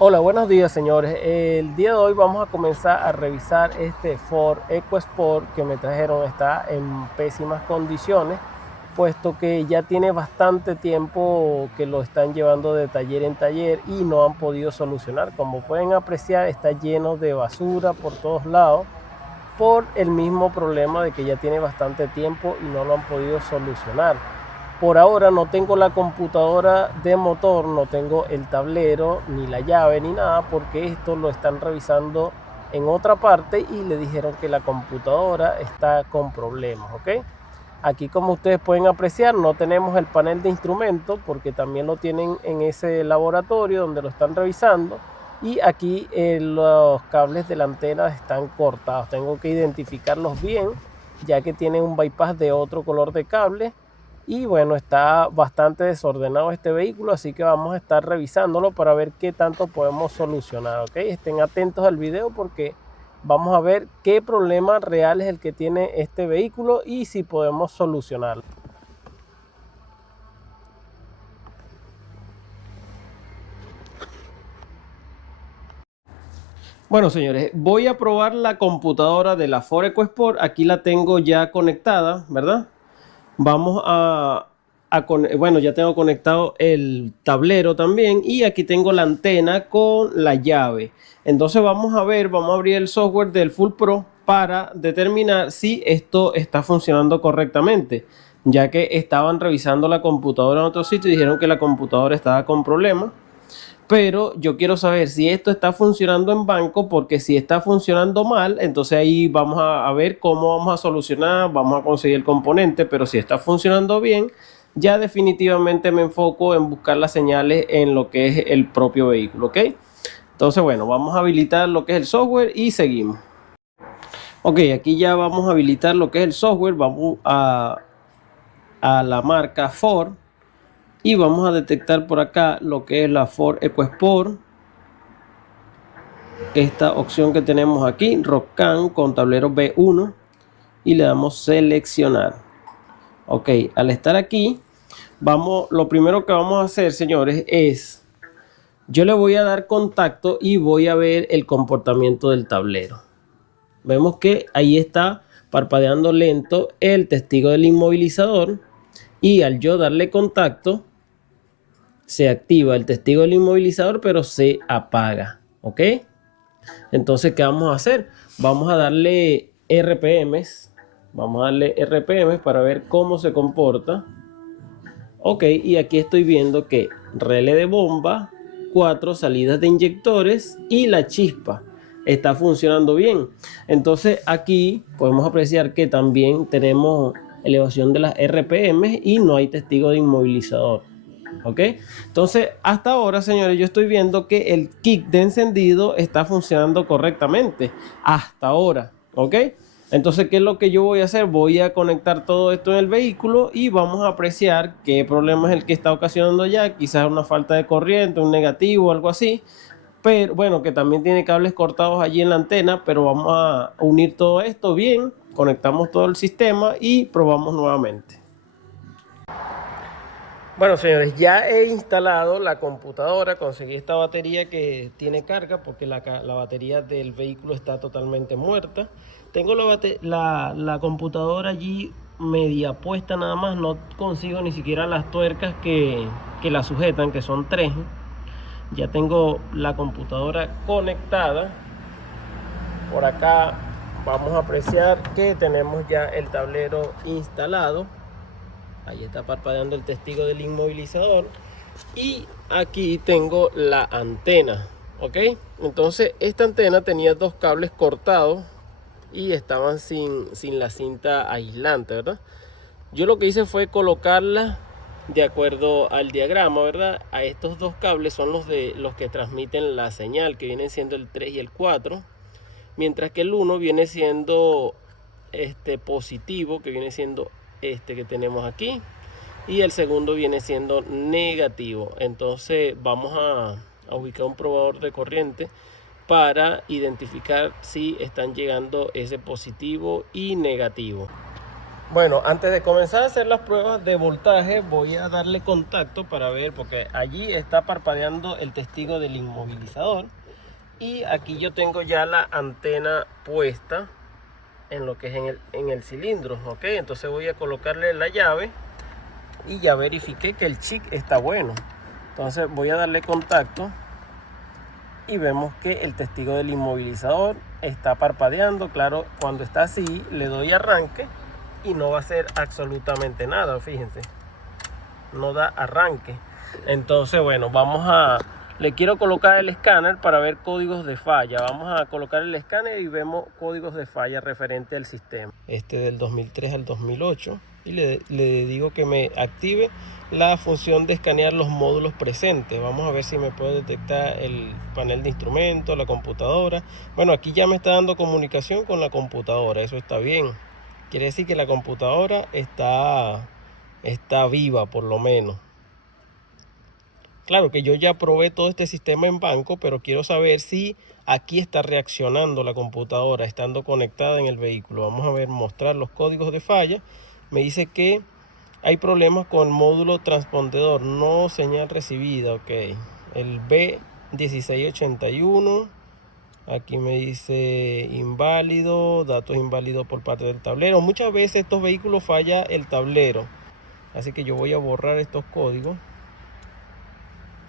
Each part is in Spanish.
Hola, buenos días señores. El día de hoy vamos a comenzar a revisar este Ford EcoSport que me trajeron. Está en pésimas condiciones, puesto que ya tiene bastante tiempo que lo están llevando de taller en taller y no han podido solucionar. Como pueden apreciar, está lleno de basura por todos lados por el mismo problema de que ya tiene bastante tiempo y no lo han podido solucionar. Por ahora no tengo la computadora de motor, no tengo el tablero, ni la llave, ni nada, porque esto lo están revisando en otra parte y le dijeron que la computadora está con problemas, ¿ok? Aquí, como ustedes pueden apreciar, no tenemos el panel de instrumentos porque también lo tienen en ese laboratorio donde lo están revisando. Y aquí los cables de la antena están cortados. Tengo que identificarlos bien, ya que tienen un bypass de otro color de cable. Y bueno, está bastante desordenado este vehículo, así que vamos a estar revisándolo para ver qué tanto podemos solucionar, ¿ok? Estén atentos al video porque vamos a ver qué problema real es el que tiene este vehículo y si podemos solucionarlo. Bueno, señores, voy a probar la computadora de la Ford EcoSport. Aquí la tengo ya conectada, ¿verdad? Vamos bueno, ya tengo conectado el tablero también y aquí tengo la antena con la llave. Entonces vamos a ver, vamos a abrir el software del Full Pro para determinar si esto está funcionando correctamente, ya que estaban revisando la computadora en otro sitio y dijeron que la computadora estaba con problemas. Pero yo quiero saber si esto está funcionando en banco, porque si está funcionando mal, entonces ahí vamos a ver cómo vamos a solucionar, vamos a conseguir el componente. Pero si está funcionando bien, ya definitivamente me enfoco en buscar las señales en lo que es el propio vehículo, ¿ok? Entonces, bueno, vamos a habilitar lo que es el software y seguimos. Ok, aquí ya vamos a habilitar lo que es el software. Vamos a la marca Ford y vamos a detectar por acá lo que es la Ford EcoSport. Esta opción que tenemos aquí, Rockcan con tablero B1, y le damos seleccionar. Ok, al estar aquí, lo primero que vamos a hacer, señores, es yo le voy a dar contacto y voy a ver el comportamiento del tablero. Vemos que ahí está parpadeando lento el testigo del inmovilizador, y al yo darle contacto se activa el testigo del inmovilizador, pero se apaga. ¿Ok? Entonces, ¿qué vamos a hacer? Vamos a darle RPMs. Vamos a darle RPMs para ver cómo se comporta. Ok, y aquí estoy viendo que relé de bomba, 4 salidas de inyectores y la chispa está funcionando bien. Entonces aquí podemos apreciar que también tenemos elevación de las RPMs y no hay testigo de inmovilizador. ¿Ok? Entonces, hasta ahora, señores, yo estoy viendo que el kit de encendido está funcionando correctamente. Hasta ahora. ¿Ok? Entonces, ¿qué es lo que yo voy a hacer? Voy a conectar todo esto en el vehículo y vamos a apreciar qué problema es el que está ocasionando ya. Quizás una falta de corriente, un negativo, algo así. Pero bueno, que también tiene cables cortados allí en la antena, pero vamos a unir todo esto bien. Conectamos todo el sistema y probamos nuevamente. Bueno, señores, ya he instalado la computadora, conseguí esta batería que tiene carga porque la batería del vehículo está totalmente muerta. Tengo la computadora allí media puesta nada más, no consigo ni siquiera las tuercas que la sujetan, que son 3. Ya tengo la computadora conectada. Por acá vamos a apreciar que tenemos ya el tablero instalado. Ahí está parpadeando el testigo del inmovilizador. Y aquí tengo la antena. ¿Ok? Entonces esta antena tenía 2 cables cortados y estaban sin la cinta aislante, ¿verdad? Yo lo que hice fue colocarla de acuerdo al diagrama, ¿verdad? A estos 2 cables son los que transmiten la señal, que vienen siendo el 3 y el 4. Mientras que el 1 viene siendo positivo, que viene siendo este que tenemos aquí, y el segundo viene siendo negativo. Entonces vamos a ubicar un probador de corriente para identificar si están llegando ese positivo y negativo. Bueno, antes de comenzar a hacer las pruebas de voltaje, voy a darle contacto para ver, porque allí está parpadeando el testigo del inmovilizador. Y aquí yo tengo ya la antena puesta en lo que es en el cilindro, ¿ok? Entonces voy a colocarle la llave y ya verifiqué que el chip está bueno. Entonces voy a darle contacto y vemos que el testigo del inmovilizador está parpadeando. Claro, cuando está así le doy arranque y no va a hacer absolutamente nada, fíjense, no da arranque. Entonces bueno, le quiero colocar el escáner para ver códigos de falla. Vamos a colocar el escáner y vemos códigos de falla referente al sistema. Del 2003 al 2008. Y le digo que me active la función de escanear los módulos presentes. Vamos a ver si me puede detectar el panel de instrumentos, la computadora. Bueno, aquí ya me está dando comunicación con la computadora. Eso está bien. Quiere decir que la computadora está viva por lo menos. Claro que yo ya probé todo este sistema en banco, pero quiero saber si aquí está reaccionando la computadora estando conectada en el vehículo. Vamos a ver, mostrar los códigos de falla. Me dice que hay problemas con el módulo transpondedor, no señal recibida, ok. El B1681, aquí me dice inválido, datos inválidos por parte del tablero. Muchas veces estos vehículos falla el tablero, así que yo voy a borrar estos códigos.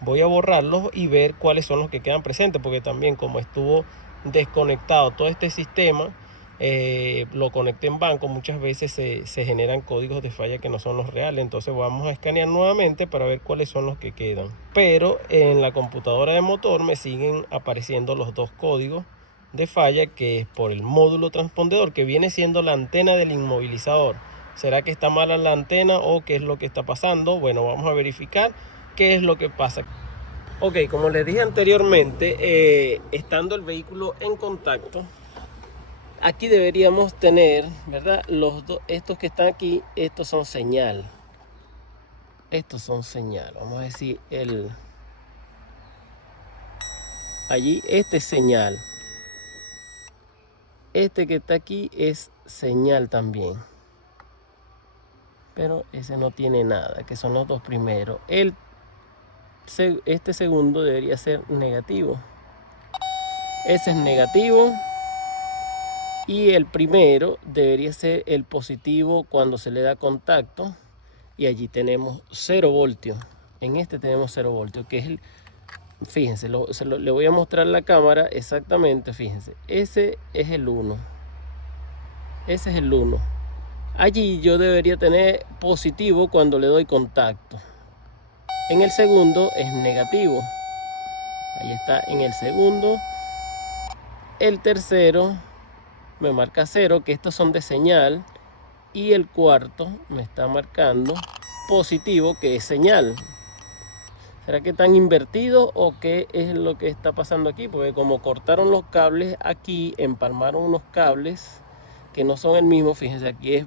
Voy a borrarlos y ver cuáles son los que quedan presentes, porque también como estuvo desconectado todo este sistema, lo conecté en banco, muchas veces se generan códigos de falla que no son los reales. Entonces vamos a escanear nuevamente para ver cuáles son los que quedan. Pero en la computadora de motor me siguen apareciendo los dos códigos de falla, que es por el módulo transpondedor, que viene siendo la antena del inmovilizador. ¿Será que está mala la antena o qué es lo que está pasando? Bueno, vamos a verificar qué es lo que pasa. Ok, como les dije anteriormente, estando el vehículo en contacto, aquí deberíamos tener, ¿verdad? Estos que están aquí, estos son señal. Estos son señal. Vamos a decir allí este es señal. Este que está aquí es señal también. Pero ese no tiene nada, que son los dos primeros. Este segundo debería ser negativo. Ese es negativo. Y el primero debería ser el positivo cuando se le da contacto. Y allí tenemos 0 voltios. En este tenemos 0 voltios, que es fíjense, le voy a mostrar la cámara exactamente, fíjense. Ese es el 1. Ese es el 1. Allí yo debería tener positivo cuando le doy contacto. En el segundo es negativo. Ahí está en el segundo. El tercero me marca 0, que estos son de señal. Y el cuarto me está marcando positivo, que es señal. ¿Será que están invertidos o qué es lo que está pasando aquí? Porque como cortaron los cables aquí, empalmaron unos cables que no son el mismo. Fíjense, aquí es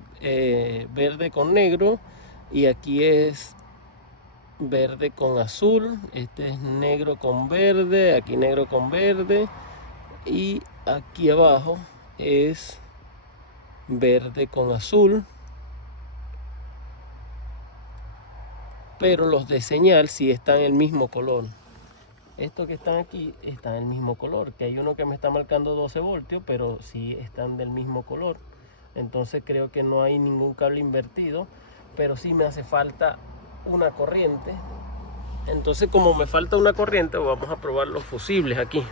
verde con negro y aquí es verde con azul. Este es negro con verde, aquí negro con verde y aquí abajo es verde con azul. Pero los de señal sí están en el mismo color. Estos que están aquí están del mismo color, que hay uno que me está marcando 12 voltios, pero sí están del mismo color. Entonces creo que no hay ningún cable invertido, pero sí me hace falta una corriente. Entonces, como me falta una corriente, vamos a probar los fusibles aquí.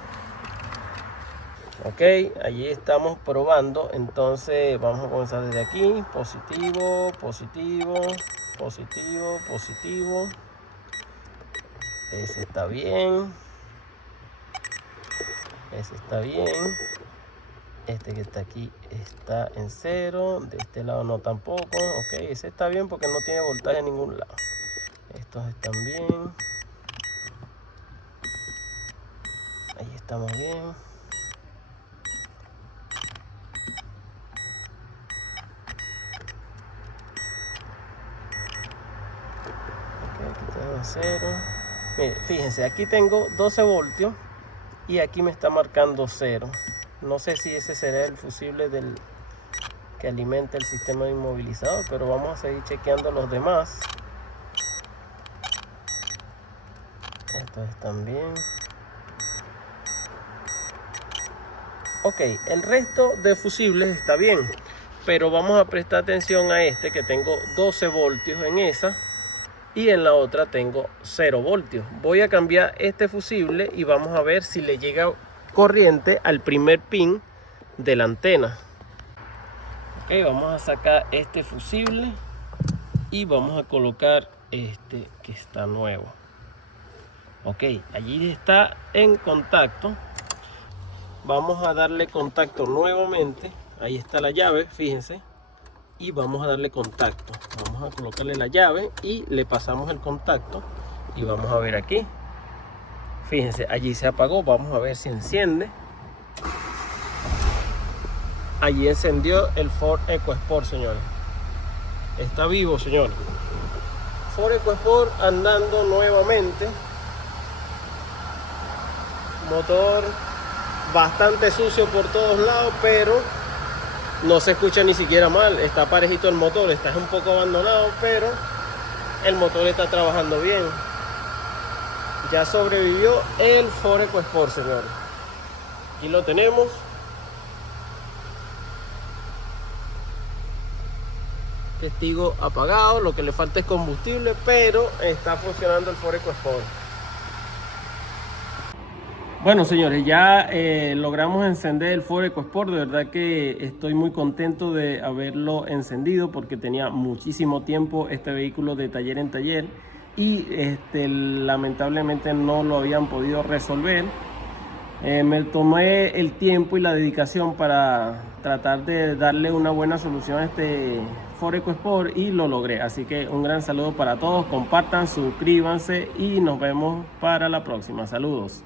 Ok, allí estamos probando. Entonces vamos a comenzar desde aquí. Positivo, positivo, positivo, positivo. Ese está bien. Ese está bien. Este que está aquí está en 0. De este lado no tampoco. Ok, ese está bien porque no tiene voltaje en ningún lado. Estos están bien. Ahí estamos bien. Ok, aquí tenemos 0. Mire, fíjense, aquí tengo 12 voltios y aquí me está marcando 0. No sé si ese será el fusible que alimenta el sistema inmovilizador, pero vamos a seguir chequeando los demás. Estos están bien. Ok, el resto de fusibles está bien, pero vamos a prestar atención a este que tengo 12 voltios en esa y en la otra tengo 0 voltios. Voy a cambiar este fusible y vamos a ver si le llega corriente al primer pin de la antena. Ok, vamos a sacar este fusible y vamos a colocar este que está nuevo. Ok, allí está en contacto. Vamos a darle contacto nuevamente. Ahí está la llave, fíjense. Y vamos a darle contacto. Vamos a colocarle la llave y le pasamos el contacto. Y vamos a ver aquí. Fíjense, allí se apagó. Vamos a ver si enciende. Allí encendió el Ford EcoSport, señores. Está vivo, señores. Ford EcoSport andando nuevamente. Motor bastante sucio por todos lados, pero no se escucha ni siquiera mal. Está parejito el motor, está un poco abandonado, pero el motor está trabajando bien. Ya sobrevivió el Ford EcoSport, señores. Aquí lo tenemos. Testigo apagado, lo que le falta es combustible, pero está funcionando el Ford EcoSport. Bueno, señores, ya logramos encender el Ford EcoSport. De verdad que estoy muy contento de haberlo encendido porque tenía muchísimo tiempo este vehículo de taller en taller y lamentablemente no lo habían podido resolver. Me tomé el tiempo y la dedicación para tratar de darle una buena solución a este Ford EcoSport y lo logré. Así que un gran saludo para todos, compartan, suscríbanse y nos vemos para la próxima. Saludos.